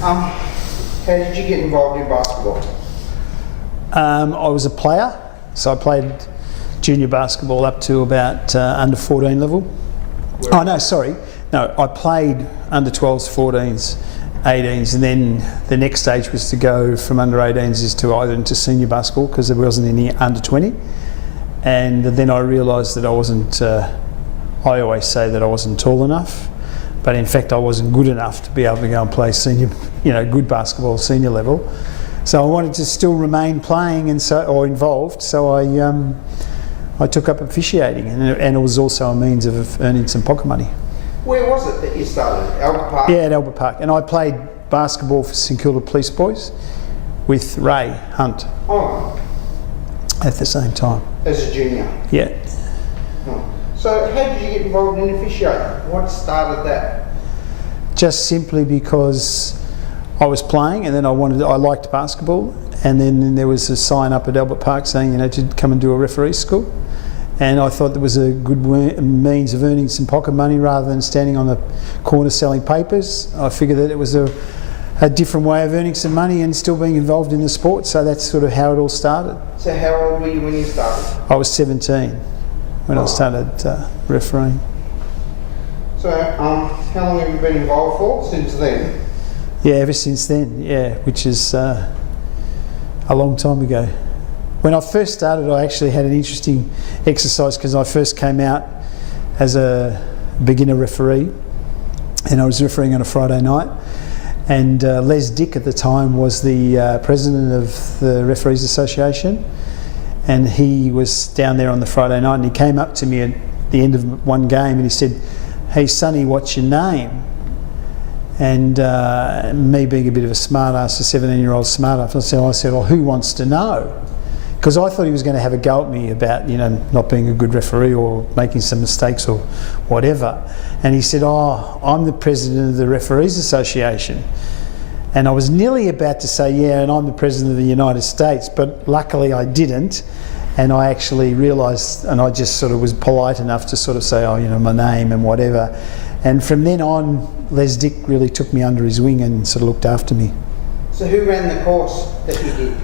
How did you get involved in basketball? I was a player, so I played junior basketball up to about under 14 level. Where? Oh no, sorry. No, I played under 12s, 14s, 18s, and then the next stage was to go from under 18s is to either into senior basketball because there wasn't any under 20. And then I realised that I wasn't, I always say that I wasn't tall enough, but in fact I wasn't good enough to be able to go and play senior, good basketball, senior level. So I wanted to still remain playing or involved, so I took up officiating, and it was also a means of earning some pocket money. Where was it that you started? Albert Park? Yeah, at Albert Park. And I played basketball for St Kilda Police Boys with Ray Hunt at the same time. As a junior? Yeah. Oh. So how did you get involved in officiating? What started that? Just simply because I was playing, and then I liked basketball, and then there was a sign up at Albert Park saying, to come and do a referee school. And I thought there was a good means of earning some pocket money rather than standing on the corner selling papers. I figured that it was a different way of earning some money and still being involved in the sport, so that's sort of how it all started. So how old were you when you started? I was 17 when I started refereeing. So how long have you been involved for since then? Yeah, ever since then, which is a long time ago. When I first started, I actually had an interesting exercise because I first came out as a beginner referee, and I was refereeing on a Friday night, and Les Dick at the time was the president of the Referees Association, and he was down there on the Friday night, and he came up to me at the end of one game and he said, "Hey Sonny, what's your name?" And me being a bit of a smart ass, a 17-year-old smart ass, I said, "Well, who wants to know?" Because I thought he was going to have a go at me about, not being a good referee or making some mistakes or whatever. And he said, "Oh, I'm the president of the Referees Association." And I was nearly about to say, "Yeah, and I'm the president of the United States," but luckily I didn't. And I actually realised, and I just sort of was polite enough to sort of say, my name and whatever. And from then on, Les Dick really took me under his wing and sort of looked after me. So who ran the course that you did?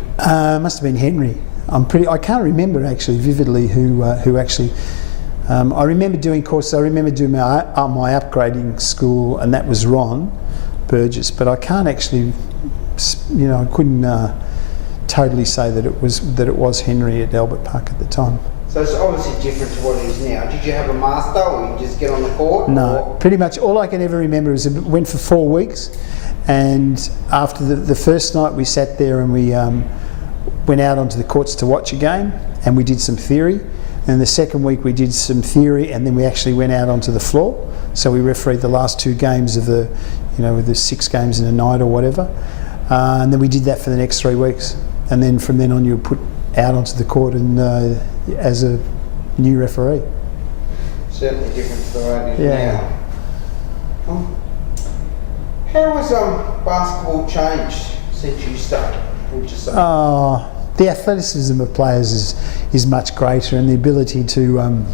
Must have been Henry. I can't remember actually vividly who actually. I remember doing courses. I remember doing my upgrading school, and that was Ron Burgess. But I can't actually, I couldn't totally say that it was Henry at Albert Park at the time. So it's obviously different to what it is now. Did you have a master, or you just get on the court? No, pretty much all I can ever remember is it went for 4 weeks, and after the first night we sat there and we went out onto the courts to watch a game, and we did some theory. And the second week we did some theory, and then we actually went out onto the floor. So we refereed the last 2 games of the, with the 6 games in a night or whatever. And then we did that for the next 3 weeks. And then from then on you were put out onto the court and as a new referee. Certainly different to the way it is now. How has basketball changed since you started, would you say? The athleticism of players is much greater, and the ability to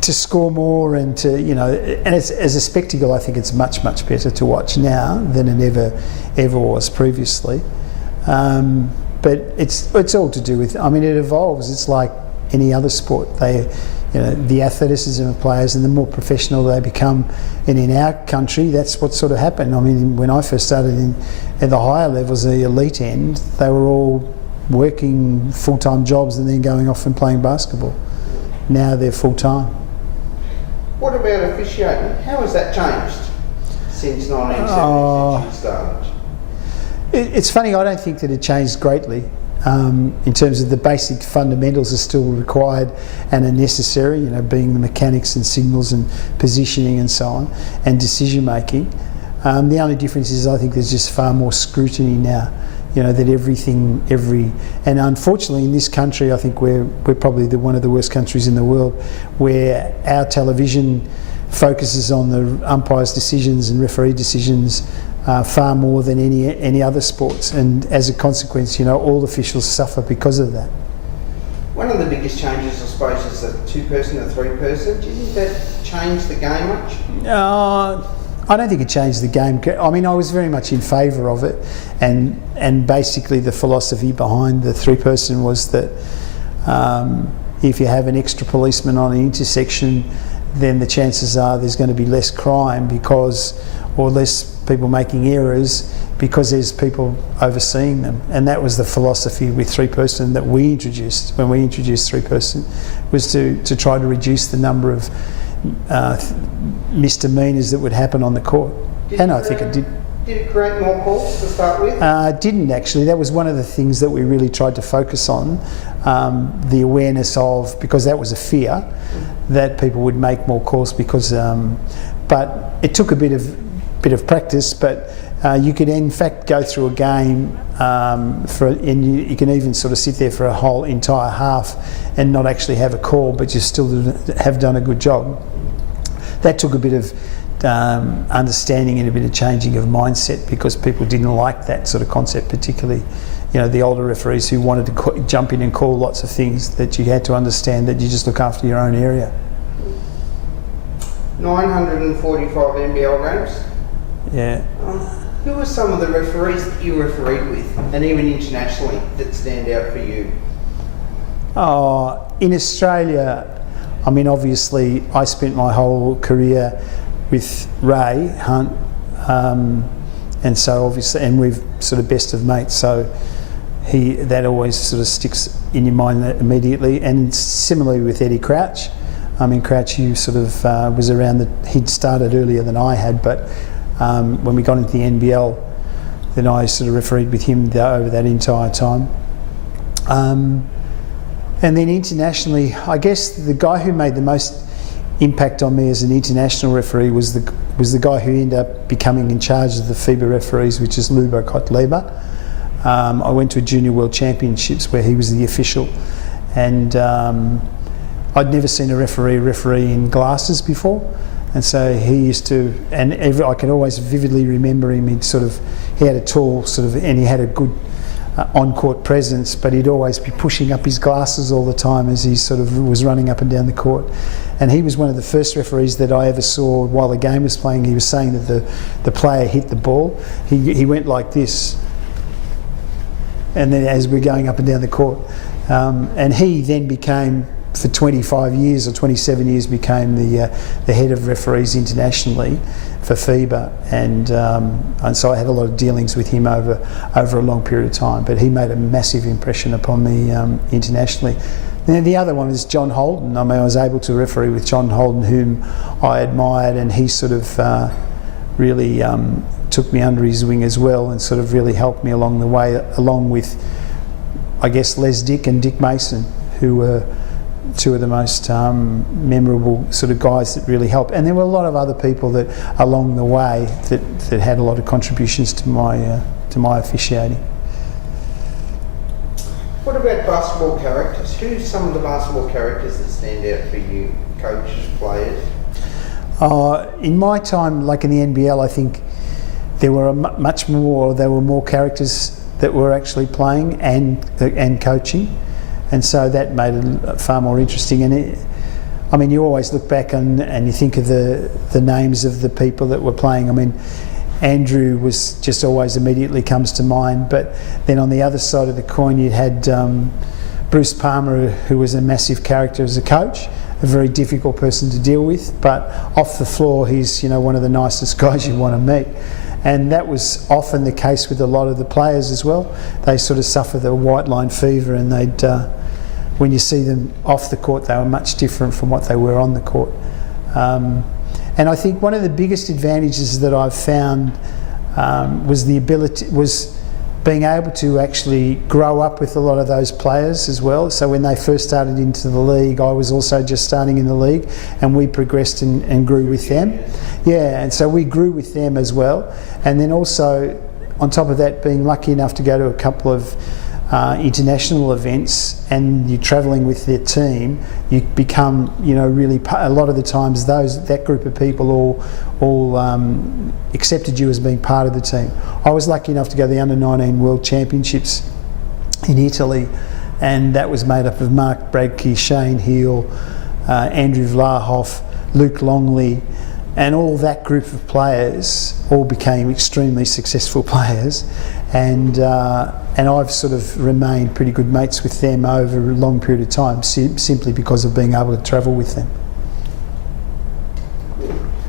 score more and to and as a spectacle, I think it's much better to watch now than it ever was previously. But it's all to do with. It evolves. It's like any other sport. The athleticism of players, and the more professional they become, and in our country, that's what sort of happened. When I first started at the higher levels, the elite end, they were all working full-time jobs and then going off and playing basketball. Now they're full-time. What about officiating? How has that changed since 1970 since you started? It's funny, I don't think that it changed greatly. In terms of the basic fundamentals are still required and are necessary, being the mechanics and signals and positioning and so on, and decision making. The only difference is I think there's just far more scrutiny now, that and unfortunately in this country I think we're probably one of the worst countries in the world, where our television focuses on the umpires' decisions and referee decisions far more than any other sports, and as a consequence, all officials suffer because of that. One of the biggest changes, I suppose, is the 2-person or 3-person. Do you think that changed the game much? I don't think it changed the game. I mean, I was very much in favour of it, and basically the philosophy behind the three-person was that if you have an extra policeman on an intersection, then the chances are there's going to be less crime or less people making errors because there's people overseeing them. And that was the philosophy with three-person that we introduced when we introduced three-person, was to try to reduce the number of misdemeanors that would happen on the court. I think it did. Did it create more calls to start with? Didn't actually. That was one of the things that we really tried to focus on, the awareness of, because that was a fear that people would make more calls because, but it took a bit of practice. But you could in fact go through a game and you can even sort of sit there for a whole entire half and not actually have a call, but you still have done a good job. That took a bit of understanding and a bit of changing of mindset, because people didn't like that sort of concept, particularly the older referees who wanted to jump in and call lots of things, that you had to understand that you just look after your own area. 945 NBL games. Yeah. Who were some of the referees that you refereed with, and even internationally, that stand out for you? In Australia, I mean, obviously, I spent my whole career with Ray Hunt, and so obviously, and we've sort of best of mates, so that always sort of sticks in your mind immediately. And similarly with Eddie Crouch. I mean, Crouch, you sort of was around he'd started earlier than I had, but when we got into the NBL, then I sort of refereed with him over that entire time. And then internationally, I guess the guy who made the most impact on me as an international referee was the guy who ended up becoming in charge of the FIBA referees, which is Lubo Kotleba. I went to a Junior World Championships where he was the official, and I'd never seen a referee in glasses before, and so he used to, and I can always vividly remember him. He had a tall and he had a good on-court presence, but he'd always be pushing up his glasses all the time as he sort of was running up and down the court. And he was one of the first referees that I ever saw while the game was playing. He was saying that the player hit the ball. He went like this, and then as we're going up and down the court. And he then became, for 25 years or 27 years, became the head of referees internationally for FIBA, and so I had a lot of dealings with him over a long period of time. But he made a massive impression upon me internationally. Then the other one is John Holden. I mean, I was able to referee with John Holden, whom I admired, and he sort of really took me under his wing as well, and sort of really helped me along the way, along with, I guess, Les Dick and Dick Mason, who were two of the most memorable sort of guys that really helped. And there were a lot of other people that along the way that had a lot of contributions to my officiating. What about basketball characters? Who's some of the basketball characters that stand out for you, coaches, players? In my time, like in the NBL, I think there were more characters that were actually playing and coaching. And so that made it far more interesting. And I mean, you always look back and you think of the names of the people that were playing. I mean, Andrew was just always immediately comes to mind. But then on the other side of the coin, you had Bruce Palmer, who was a massive character as a coach, a very difficult person to deal with. But off the floor, he's one of the nicest guys you want to meet. And that was often the case with a lot of the players as well. They sort of suffer the white line fever, and they'd, when you see them off the court, they were much different from what they were on the court. And I think one of the biggest advantages that I've found was being able to actually grow up with a lot of those players as well. So when they first started into the league, I was also just starting in the league, and we progressed and grew with them. Yeah, and so we grew with them as well. And then also, on top of that, being lucky enough to go to a couple of international events, and you're travelling with their team, you become, really, a lot of the times that group of people all accepted you as being part of the team. I was lucky enough to go to the Under-19 World Championships in Italy, and that was made up of Mark Bradke, Shane Heal, Andrew Vlahoff, Luke Longley, And all that group of players all became extremely successful players, and I've sort of remained pretty good mates with them over a long period of time, simply because of being able to travel with them.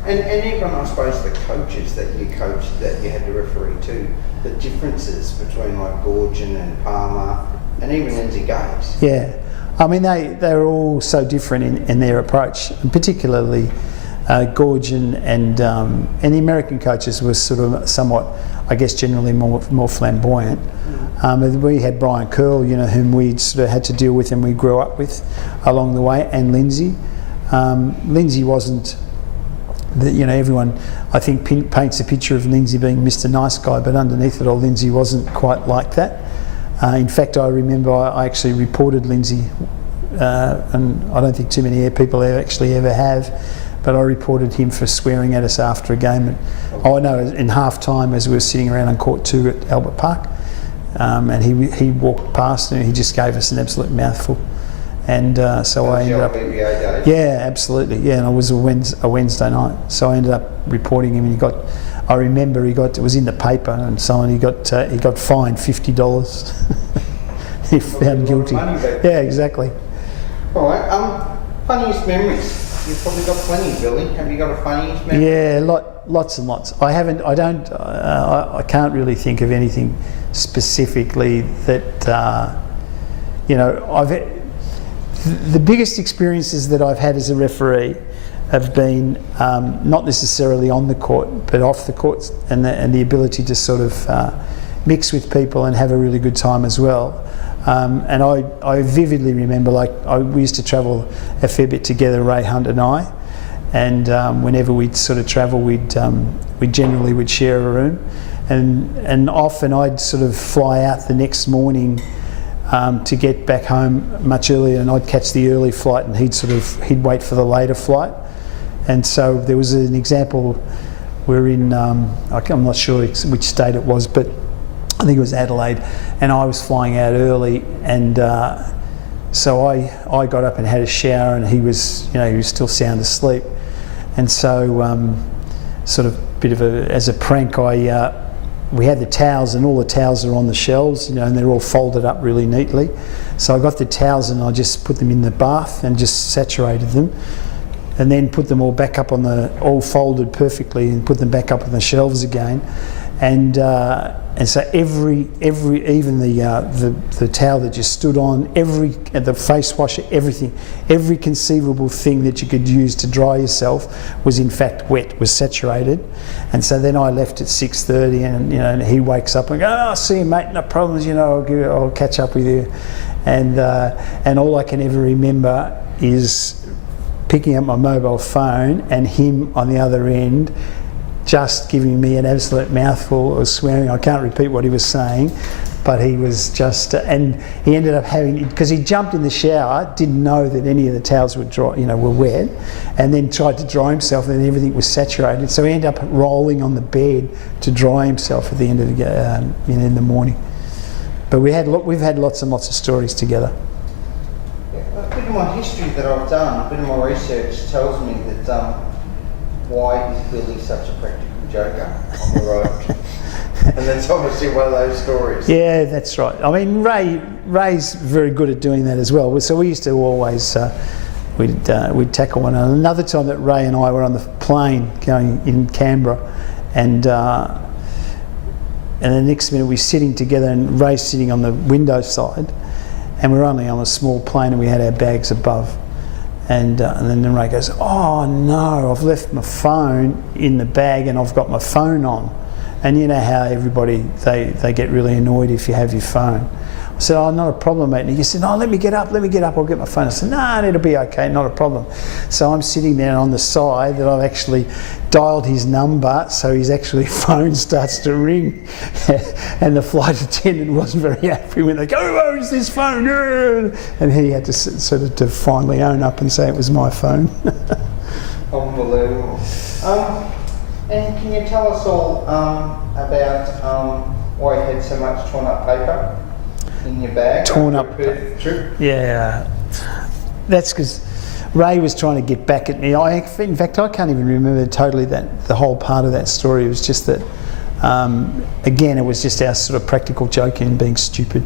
And even, I suppose, the coaches that you coached, that you had to referee to, the differences between like Gorgon and Palmer and even Lindsay Gates. Yeah, I mean they're all so different in their approach, and particularly Gorgon and the American coaches were sort of somewhat, I guess, generally more flamboyant. We had Brian Curl, you know, whom we sort of had to deal with and we grew up with along the way, and Lindsay. Lindsay wasn't. You know, everyone, I think, paints a picture of Lindsay being Mr. Nice Guy, but underneath it all, Lindsay wasn't quite like that. In fact, I remember I actually reported Lindsay, and I don't think too many people actually ever have, but I reported him for swearing at us after a game. In half-time as we were sitting around on court 2 at Albert Park, and he walked past and he just gave us an absolute mouthful. And so I ended up... Yeah, absolutely. Yeah, and it was a Wednesday night. So I ended up reporting him, and he got... I remember it was in the paper, and he got fined $50. He found guilty. Yeah, exactly. All right. Funniest memories. You've probably got plenty, Billy. Have you got a funniest memory? Yeah, lots and lots. I can't really think of anything specifically that, the biggest experiences that I've had as a referee have been not necessarily on the court, but off the court, and the ability to sort of mix with people and have a really good time as well. And I vividly remember, we used to travel a fair bit together, Ray Hunt and I, and whenever we'd sort of travel, we generally would share a room, and often I'd sort of fly out the next morning to get back home much earlier, and I'd catch the early flight, and he'd wait for the later flight. And so there was an example. We're in I'm not sure which state it was, but I think it was Adelaide, and I was flying out early, and so I got up and had a shower, and he was still sound asleep, and so sort of as a prank, we had the towels, and all the towels are on the shelves, and they're all folded up really neatly. So I got the towels and I just put them in the bath and just saturated them, and then put them all back up all folded perfectly, and put them back up on the shelves again. And so even the towel that you stood on, the face washer, every conceivable thing that you could use to dry yourself was in fact wet, was saturated. And so then I left at 6:30, and he wakes up and goes, "Oh, see you, mate, no problems. I'll catch up with you." And all I can ever remember is picking up my mobile phone and him on the other end, just giving me an absolute mouthful of swearing. I can't repeat what he was saying, but he was just, and he ended up because he jumped in the shower, didn't know that any of the towels were dry, were wet, and then tried to dry himself, and everything was saturated. So he ended up rolling on the bed to dry himself at the end of in the morning. But we've had lots and lots of stories together. A bit of my history that I've done, a bit of my research tells me that why is Billy such a practical joker on the road? And that's obviously one of those stories. Yeah, that's right. I mean, Ray's very good at doing that as well. So we used to always, we'd tackle one another. Another time that Ray and I were on the plane going in Canberra, and the next minute we're sitting together, and Ray's sitting on the window side, and we're only on a small plane, and we had our bags above. And then Ray goes, "Oh no, I've left my phone in the bag, and I've got my phone on." And you know how everybody, they get really annoyed if you have your phone. I said, "Oh, not a problem, mate." And he said, "No, let me get up, I'll get my phone." I said, "No, it'll be okay, not a problem." So I'm sitting there on the side that I've actually dialed his number, so his actually phone starts to ring. And the flight attendant wasn't very happy when they go, "Oh, is this phone?" And he had to sort of to finally own up and say it was my phone. Unbelievable. And can you tell us all about why you had so much torn up paper in your bag? Torn up trip? Yeah. That's because Ray was trying to get back at me. In fact, I can't even remember totally the whole part of that story. It was just that, again, it was just our sort of practical joking and being stupid.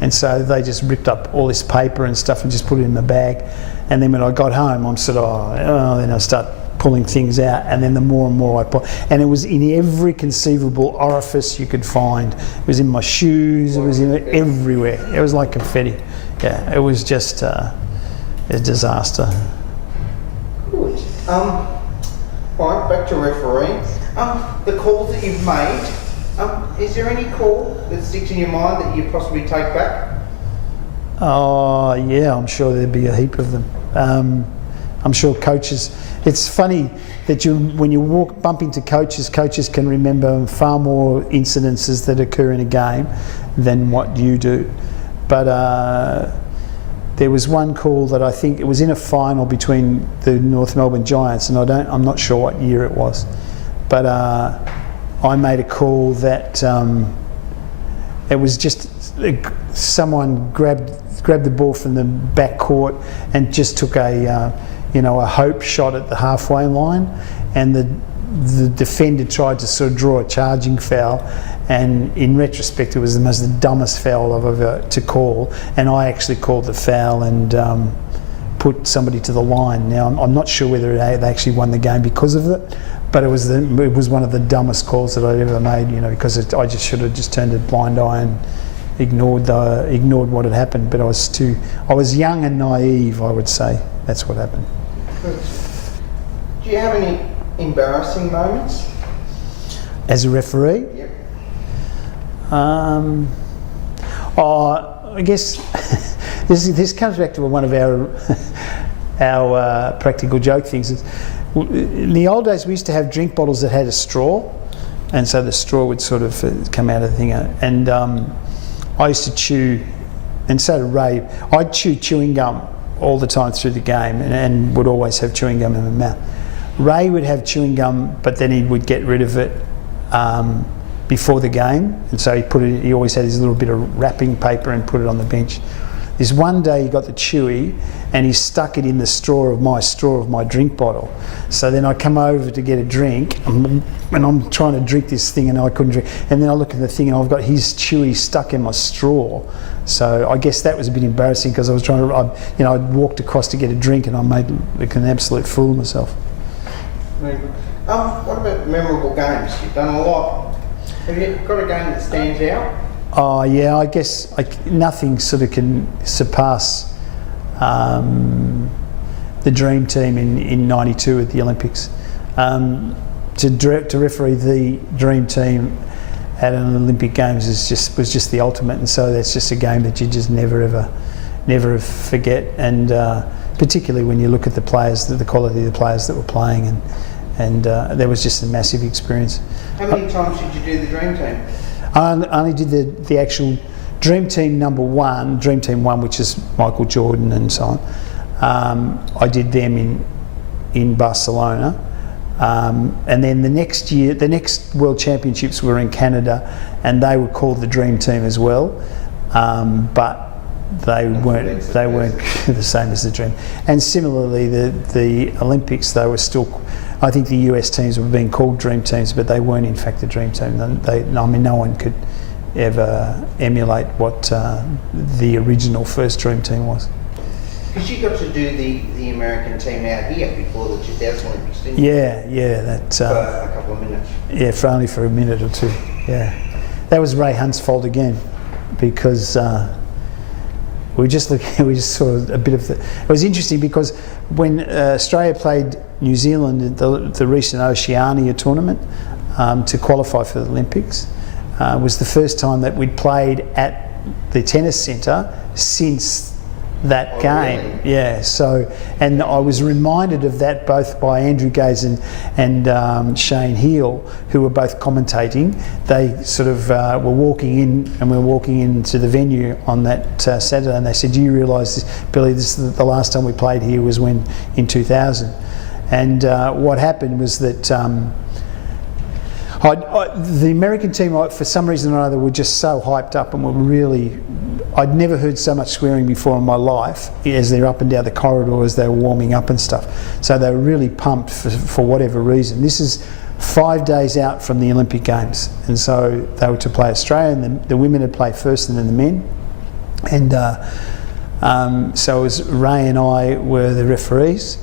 And so they just ripped up all this paper and stuff and just put it in my bag. And then when I got home, I'm sort of, then I start pulling things out, and then the more and more I pull, and it was in every conceivable orifice you could find. It was in my shoes, it was in everywhere. It was like confetti. Yeah, it was just a disaster. Good. Right, back to refereeing. The calls that you've made, is there any call that sticks in your mind that you possibly take back? Oh, yeah, I'm sure there'd be a heap of them. I'm sure coaches, it's funny that when you bump into coaches can remember far more incidences that occur in a game than what you do. But there was one call that I think it was in a final between the North Melbourne Giants, and I'm not sure what year it was, but I made a call that it was just someone grabbed the ball from the back court and just took a hope shot at the halfway line, and the defender tried to sort of draw a charging foul, and in retrospect it was the dumbest foul I've ever to call, and I actually called the foul and put somebody to the line. Now I'm not sure whether they actually won the game because of it, but it was one of the dumbest calls that I'd ever made, because I just should have just turned a blind eye and ignored what had happened. But I was young and naive, I would say. That's what happened. Do you have any embarrassing moments as a referee? Yep. I guess this comes back to one of our practical joke things. In the old days, we used to have drink bottles that had a straw, and so the straw would sort of come out of the thing. And I used to chew, and so did Ray. I'd chew chewing gum all the time through the game, and would always have chewing gum in my mouth. Ray would have chewing gum, but then he would get rid of it before the game, and so he always had his little bit of wrapping paper and put it on the bench. This one day he got the chewy and he stuck it in the straw of my drink bottle. So then I come over to get a drink, and I'm trying to drink this thing and I couldn't drink. And then I look at the thing and I've got his chewy stuck in my straw. So I guess that was a bit embarrassing, because I was trying to, I'd walked across to get a drink and I made like an absolute fool of myself. Very good. What about memorable games? You've done a lot. Have you got a game that stands out? Oh yeah, I guess nothing sort of can surpass the dream team in '92 at the Olympics. To referee the dream team at an Olympic Games was just the ultimate, and so that's just a game that you just never forget. And particularly when you look at the players, the quality of the players that were playing, and there was just a massive experience. How many times did you do the dream team? I only did the actual Dream Team number one, Dream Team 1, which is Michael Jordan and so on. I did them in Barcelona, and then the next year, the next World Championships were in Canada, and they were called the Dream Team as well, but they weren't the same as the Dream. And similarly, the Olympics, they were still. I think the US teams were being called Dream Teams, but they weren't in fact the Dream Team. No one could ever emulate what the original first Dream Team was. Because you got to do the American team out here before the 2000 Olympics, didn't you? Yeah, that. For a couple of minutes. Yeah, for a minute or two. Yeah, that was Ray Hunt's fault again, because we just saw a bit of the. It was interesting because when Australia played New Zealand at the recent Oceania tournament to qualify for the Olympics, was the first time that we'd played at the tennis centre since that game. Really? Yeah. So, and I was reminded of that both by Andrew Gaze and Shane Heal, who were both commentating. They sort of were walking in, and we were walking into the venue on that Saturday, and they said, "Do you realise this, Billy? This is the last time we played here was in 2000." And what happened was that The American team, for some reason or other, were just so hyped up and were really... I'd never heard so much swearing before in my life as they're up and down the corridor as they were warming up and stuff. So they were really pumped for whatever reason. This is 5 days out from the Olympic Games, and so they were to play Australia, and the women had played first and then the men. And so it was Ray and I were the referees,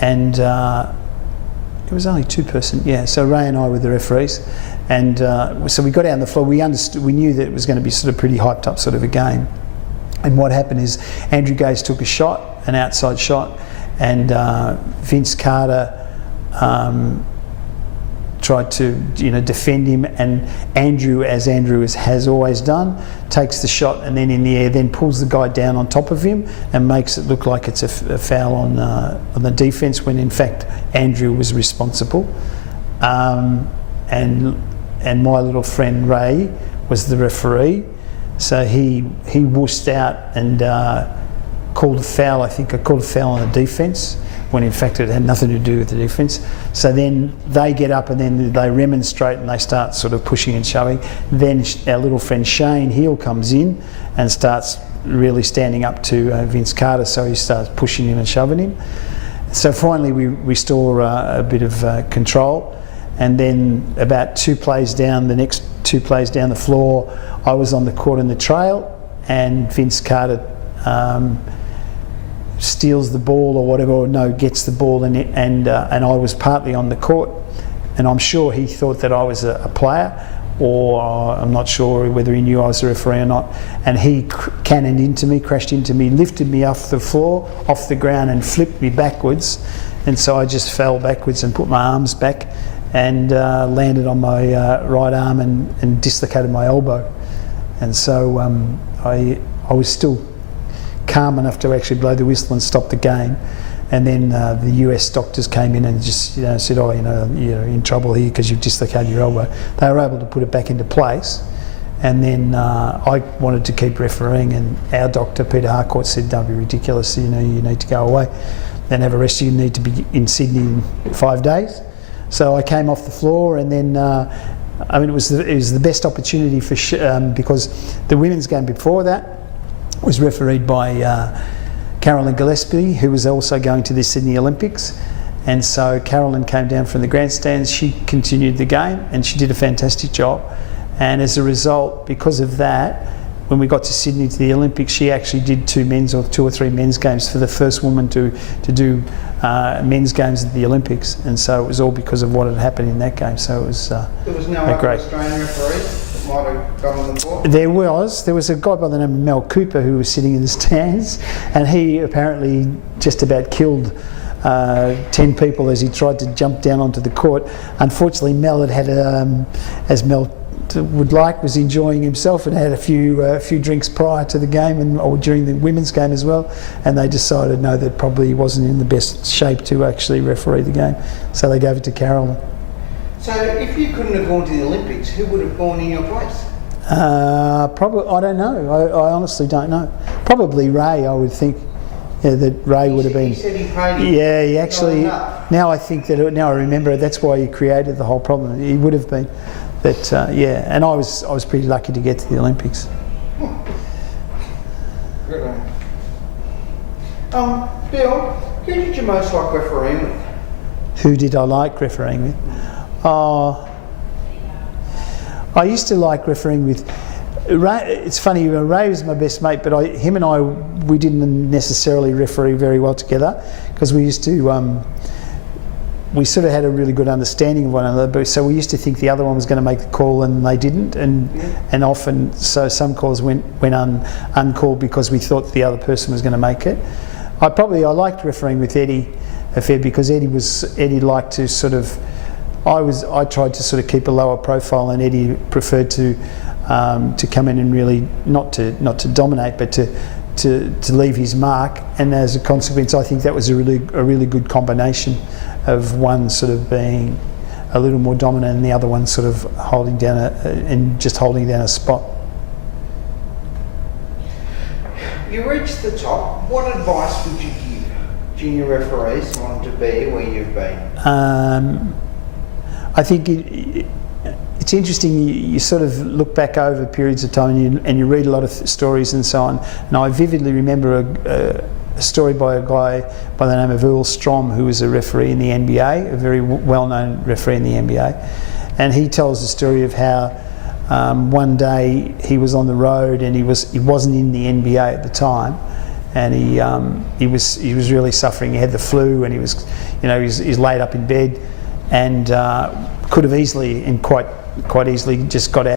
and it was only two-person, yeah. So Ray and I were the referees, and so we got out on the floor. We knew that it was going to be sort of pretty hyped up sort of a game. And what happened is Andrew Gaze took a shot, an outside shot, and Vince Carter tried to defend him, and Andrew has always done, takes the shot and then in the air then pulls the guy down on top of him and makes it look like it's a foul on the defence, when in fact Andrew was responsible. And my little friend Ray was the referee, so he wussed out and called a foul. I think I called a foul on the defence, when in fact it had nothing to do with the defence. So then they get up and then they remonstrate and they start sort of pushing and shoving. Then our little friend Shane Heel comes in and starts really standing up to Vince Carter, so he starts pushing him and shoving him. So finally we restore a bit of control, and then about the next two plays down the floor, I was on the court in the trail, and Vince Carter steals the ball or whatever, or no, gets the ball, and I was partly on the court, and I'm sure he thought that I was a player, or I'm not sure whether he knew I was a referee or not, and he crashed into me, lifted me off the floor, off the ground, and flipped me backwards, and so I just fell backwards and put my arms back and landed on my right arm and dislocated my elbow, and so I was still calm enough to actually blow the whistle and stop the game. And then the US doctors came in and just said, "Oh, you're in trouble here because you've dislocated your elbow." They were able to put it back into place, and then I wanted to keep refereeing, and our doctor Peter Harcourt said, "Don't be ridiculous. You need to go away and have a rest. You need to be in Sydney in 5 days." So I came off the floor, and then it was the best opportunity because the women's game before that was refereed by Carolyn Gillespie, who was also going to the Sydney Olympics. And so Carolyn came down from the grandstands, she continued the game, and she did a fantastic job. And as a result, because of that, when we got to Sydney to the Olympics, she actually did two or three men's games, for the first woman to do men's games at the Olympics. And so it was all because of what had happened in that game. So it was there was no other Australian referees that might have gone on the board? There was a guy by the name of Mel Cooper who was sitting in the stands, and he apparently just about killed 10 people as he tried to jump down onto the court. Unfortunately, Mel had as Mel was enjoying himself and had a few drinks prior to the game or during the women's game as well, and they decided no, that probably he wasn't in the best shape to actually referee the game, so they gave it to Carolyn. So if you couldn't have gone to the Olympics, who would have gone in your place? Probably, I don't know. I honestly don't know. Probably Ray, I would think. Yeah, that Ray would have been. He said he paid him. Yeah, he actually. Now I remember. That's why he created the whole problem. He would have been. But and I was pretty lucky to get to the Olympics. Good one. Bill, who did you most like refereeing with? Who did I like refereeing with? I used to like refereeing with Ray. It's funny, Ray was my best mate, but him and I, we didn't necessarily referee very well together, because we used to. We sort of had a really good understanding of one another, but so we used to think the other one was going to make the call and they didn't, and often so some calls went uncalled because we thought the other person was going to make it. I liked refereeing with Eddie a fair, because Eddie liked to sort of. I tried to sort of keep a lower profile, and Eddie preferred to come in and really not to dominate, but to leave his mark. And as a consequence, I think that was a really good combination of one sort of being a little more dominant and the other one sort of holding down a spot. You reached the top. What advice would you give junior referees wanting to be where you've been? I think it's interesting, you sort of look back over periods of time and you read a lot of stories and so on. And I vividly remember a story by a guy by the name of Earl Strom, who was a referee in the NBA, a very well-known referee in the NBA. And he tells the story of how one day he was on the road and he wasn't in the NBA at the time, and he was really suffering. He had the flu and he was laid up in bed, and could have easily and quite easily just got out